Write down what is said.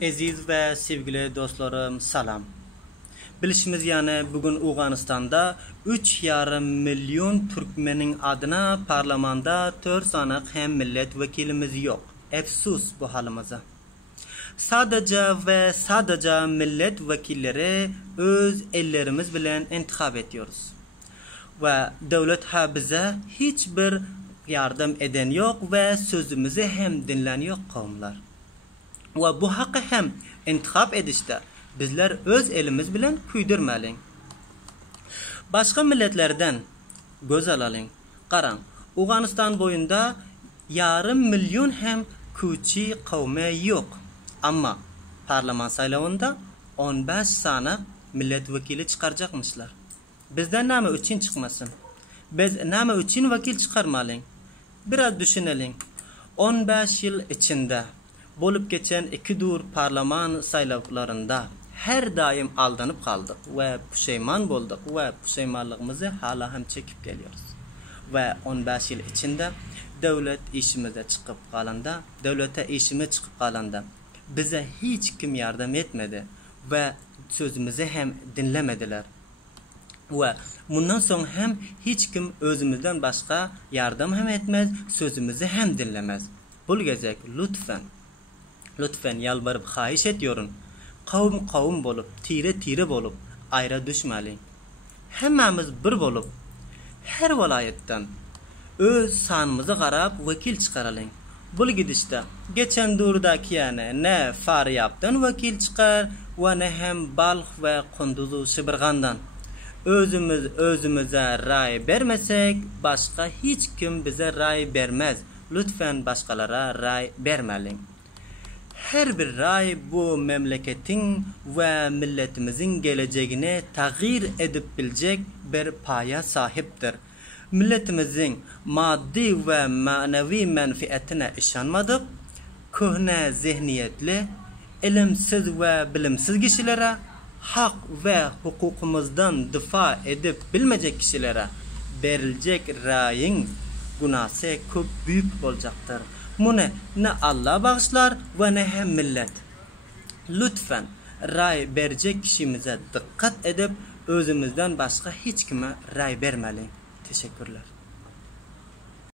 Aziz ve sevgili dostlarım salam. Bilişimiz yani bugün Afganistan'da 3,5 milyon Türkmenin adına parlamenda 4 sanık hem milletvekilimiz yok. Efsus bu halimize. Sadece milletvekilleri öz ellerimiz bilen intikab ediyoruz. Ve devlet bize hiçbir yardım eden yok ve sözümüzü hem dinleniyor kavimler. Ve bu hakkı hem intikab edişte bizler öz elimiz bilen küydürmeliyik. Başka milletlerden göz alalım. Qaran, Afganistan boyunda yarım milyon hem küçük kavmi yok. Ama parlaman saylavında 15 sanık milletvekili çıkaracakmışlar. Bizden nama için çıkmasın. Biz nama için vekil çıkarmalıyız. Biraz düşünelim. 15 yıl içinde bolup geçen 2 dur parlaman saylavlarında her daim aldanıp kaldık ve pişman olduk ve pişmanlığımızı hala hem çekip geliyoruz. Ve 15 yıl içinde devlete işimiz çıkıp kalanda bize hiç kim yardım etmedi ve sözümüzü hem dinlemediler. Ve bundan sonra hem hiç kim özümüzden başka yardım hem etmez, sözümüzü hem dinlemez. Bulgazek lütfen yalvarıp xahiş ediyorum. Kavim bolup, tire bolup ayrı düşmeli. Hemmemiz bir bolup her vilayetten öz sanımızı qarab vekil çıkaralım. Bu gidişte geçen durdaki yani ne Faryab'dan vekil çıkar ve ne hem Balx ve Kunduzu Şibirgan'dan. Özümüze ray vermesek başka hiç kim bize ray vermez. Lütfen başkalara ray vermeliyim. Her bir ray bu memleketin ve milletimizin geleceğine tağyir edip bilecek bir paya sahiptir. Milletimizin maddi ve manevi menfietine işanmadık, köhne zihniyetli, ilimsiz ve bilimsiz kişilere, hak ve hukukumuzdan difa edip bilmeyecek kişilere verilecek rayın günahı çok büyük olacaktır. Bunu ne Allah bağışlar ve ne hem millet. Lütfen ray verecek kişimize dikkat edip özümüzden başka hiç kime ray vermeli. Teşekkürler.